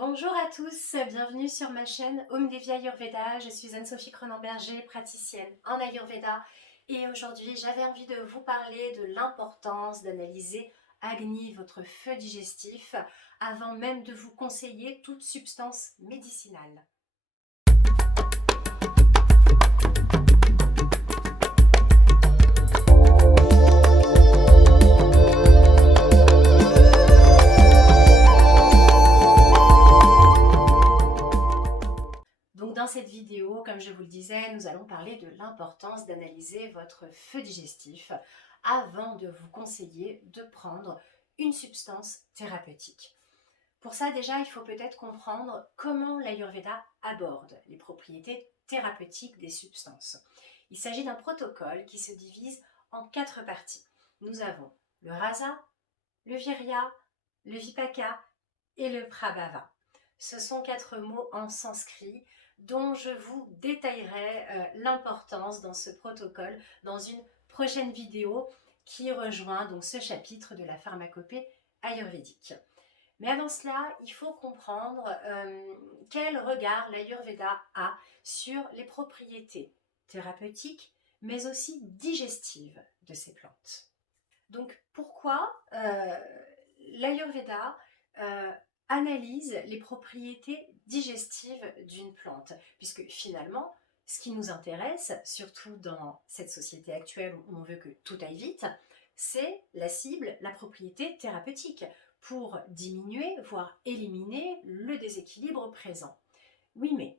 Bonjour à tous, bienvenue sur ma chaîne Om Devi Ayurveda. Je suis Anne-Sophie Cronan-Berger, praticienne en Ayurveda. Et aujourd'hui, j'avais envie de vous parler de l'importance d'analyser Agni, votre feu digestif, avant même de vous conseiller toute substance médicinale. Donc dans cette vidéo, comme je vous le disais, nous allons parler de l'importance d'analyser votre feu digestif avant de vous conseiller de prendre une substance thérapeutique. Pour ça, déjà, il faut peut-être comprendre comment l'Ayurveda aborde les propriétés thérapeutiques des substances. Il s'agit d'un protocole qui se divise en 4 parties. Nous avons le Rasa, le Virya, le Vipaka et le Prabhava. Ce sont 4 mots en sanskrit dont je vous détaillerai l'importance dans ce protocole dans une prochaine vidéo qui rejoint donc ce chapitre de la pharmacopée ayurvédique. Mais avant cela, il faut comprendre quel regard l'Ayurveda a sur les propriétés thérapeutiques, mais aussi digestives de ces plantes. Donc pourquoi l'Ayurveda analyse les propriétés digestives d'une plante? Puisque finalement, ce qui nous intéresse, surtout dans cette société actuelle où on veut que tout aille vite, c'est la cible, la propriété thérapeutique, pour diminuer, voire éliminer le déséquilibre présent. Oui, mais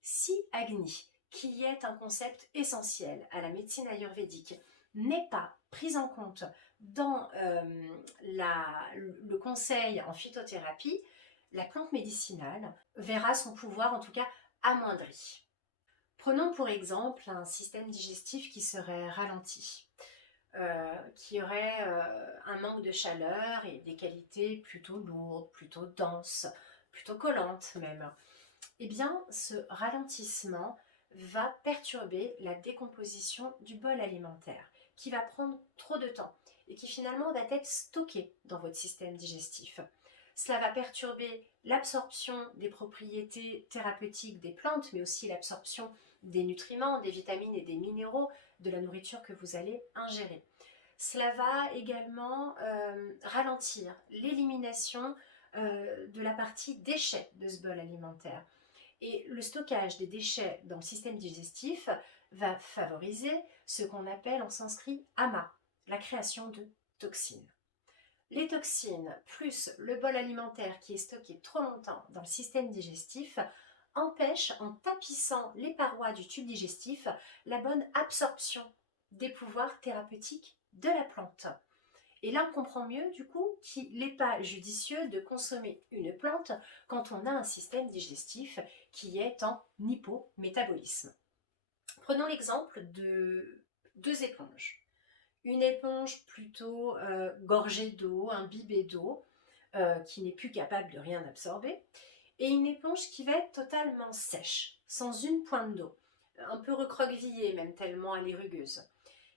si Agni, qui est un concept essentiel à la médecine ayurvédique, n'est pas pris en compte dans le conseil en phytothérapie, la plante médicinale verra son pouvoir en tout cas amoindri. Prenons pour exemple un système digestif qui serait ralenti, qui aurait un manque de chaleur et des qualités plutôt lourdes, plutôt denses, plutôt collantes même. Eh bien, ce ralentissement va perturber la décomposition du bol alimentaire, qui va prendre trop de temps et qui finalement va être stocké dans votre système digestif. Cela va perturber l'absorption des propriétés thérapeutiques des plantes, mais aussi l'absorption des nutriments, des vitamines et des minéraux de la nourriture que vous allez ingérer. Cela va également ralentir l'élimination de la partie déchets de ce bol alimentaire. Et le stockage des déchets dans le système digestif va favoriser ce qu'on appelle en sanskrit ama, la création de toxines. Les toxines plus le bol alimentaire qui est stocké trop longtemps dans le système digestif empêchent, en tapissant les parois du tube digestif, la bonne absorption des pouvoirs thérapeutiques de la plante. Et là, on comprend mieux, du coup, qu'il n'est pas judicieux de consommer une plante quand on a un système digestif qui est en hypométabolisme. Prenons l'exemple de 2 éponges. Une éponge plutôt gorgée d'eau, imbibée d'eau, qui n'est plus capable de rien absorber, et une éponge qui va être totalement sèche, sans une pointe d'eau, un peu recroquevillée même tellement elle est rugueuse.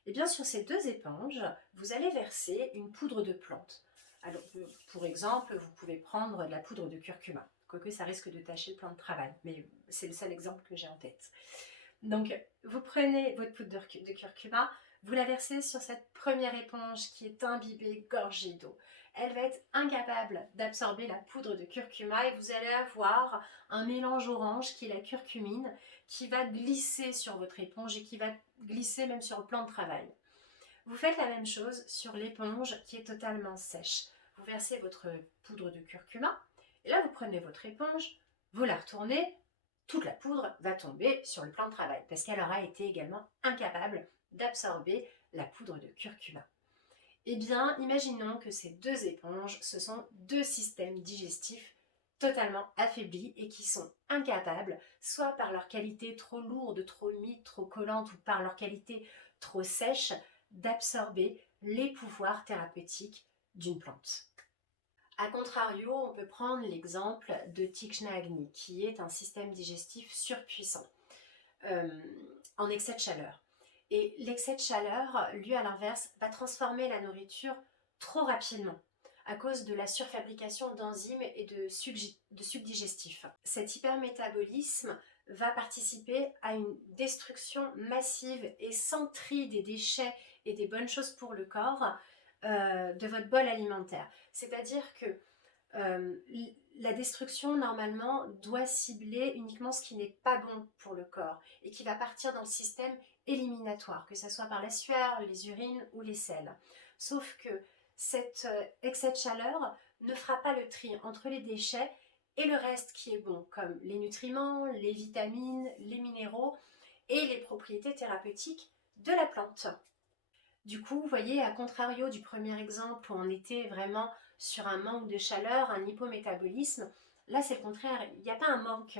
Et bien sur ces 2 éponges, vous allez verser une poudre de plante. Alors pour exemple, vous pouvez prendre de la poudre de curcuma, quoique ça risque de tacher le plan de travail, mais c'est le seul exemple que j'ai en tête. Donc vous prenez votre poudre de curcuma, vous la versez sur cette première éponge qui est imbibée, gorgée d'eau. Elle va être incapable d'absorber la poudre de curcuma et vous allez avoir un mélange orange qui est la curcumine qui va glisser sur votre éponge et qui va glisser même sur le plan de travail. Vous faites la même chose sur l'éponge qui est totalement sèche. Vous versez votre poudre de curcuma et là vous prenez votre éponge, vous la retournez, toute la poudre va tomber sur le plan de travail parce qu'elle aura été également incapable d'absorber la poudre de curcuma. Eh bien, imaginons que ces 2 éponges, ce sont 2 systèmes digestifs totalement affaiblis et qui sont incapables, soit par leur qualité trop lourde, trop humide, trop collante ou par leur qualité trop sèche, d'absorber les pouvoirs thérapeutiques d'une plante. A contrario, on peut prendre l'exemple de Tikshna Agni, qui est un système digestif surpuissant, en excès de chaleur. Et l'excès de chaleur, lui à l'inverse, va transformer la nourriture trop rapidement. à cause de la surfabrication d'enzymes et de sucs digestifs. Cet hypermétabolisme va participer à une destruction massive et sans tri des déchets et des bonnes choses pour le corps de votre bol alimentaire. C'est-à-dire que la destruction normalement doit cibler uniquement ce qui n'est pas bon pour le corps et qui va partir dans le système éliminatoire, que ce soit par la sueur, les urines ou les selles. Sauf que cet excès de chaleur ne fera pas le tri entre les déchets et le reste qui est bon, comme les nutriments, les vitamines, les minéraux et les propriétés thérapeutiques de la plante. Du coup, vous voyez, à contrario du premier exemple où on était vraiment sur un manque de chaleur, un hypométabolisme, là c'est le contraire, il n'y a pas un manque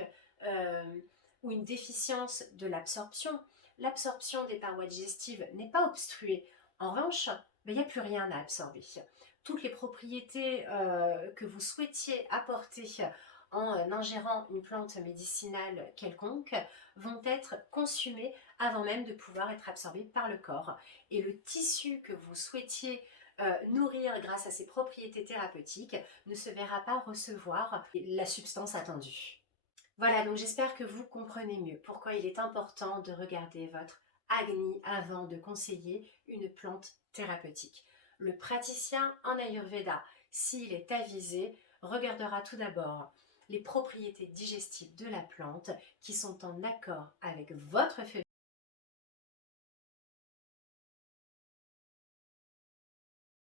ou une déficience de l'absorption. L'absorption des parois digestives n'est pas obstruée. En revanche, il n'y a plus rien à absorber. Toutes les propriétés que vous souhaitiez apporter en ingérant une plante médicinale quelconque vont être consumées avant même de pouvoir être absorbées par le corps. Et le tissu que vous souhaitiez nourrir grâce à ses propriétés thérapeutiques ne se verra pas recevoir la substance attendue. Voilà, donc j'espère que vous comprenez mieux pourquoi il est important de regarder votre Agni avant de conseiller une plante thérapeutique. Le praticien en Ayurveda, s'il est avisé, regardera tout d'abord les propriétés digestives de la plante qui sont en accord avec votre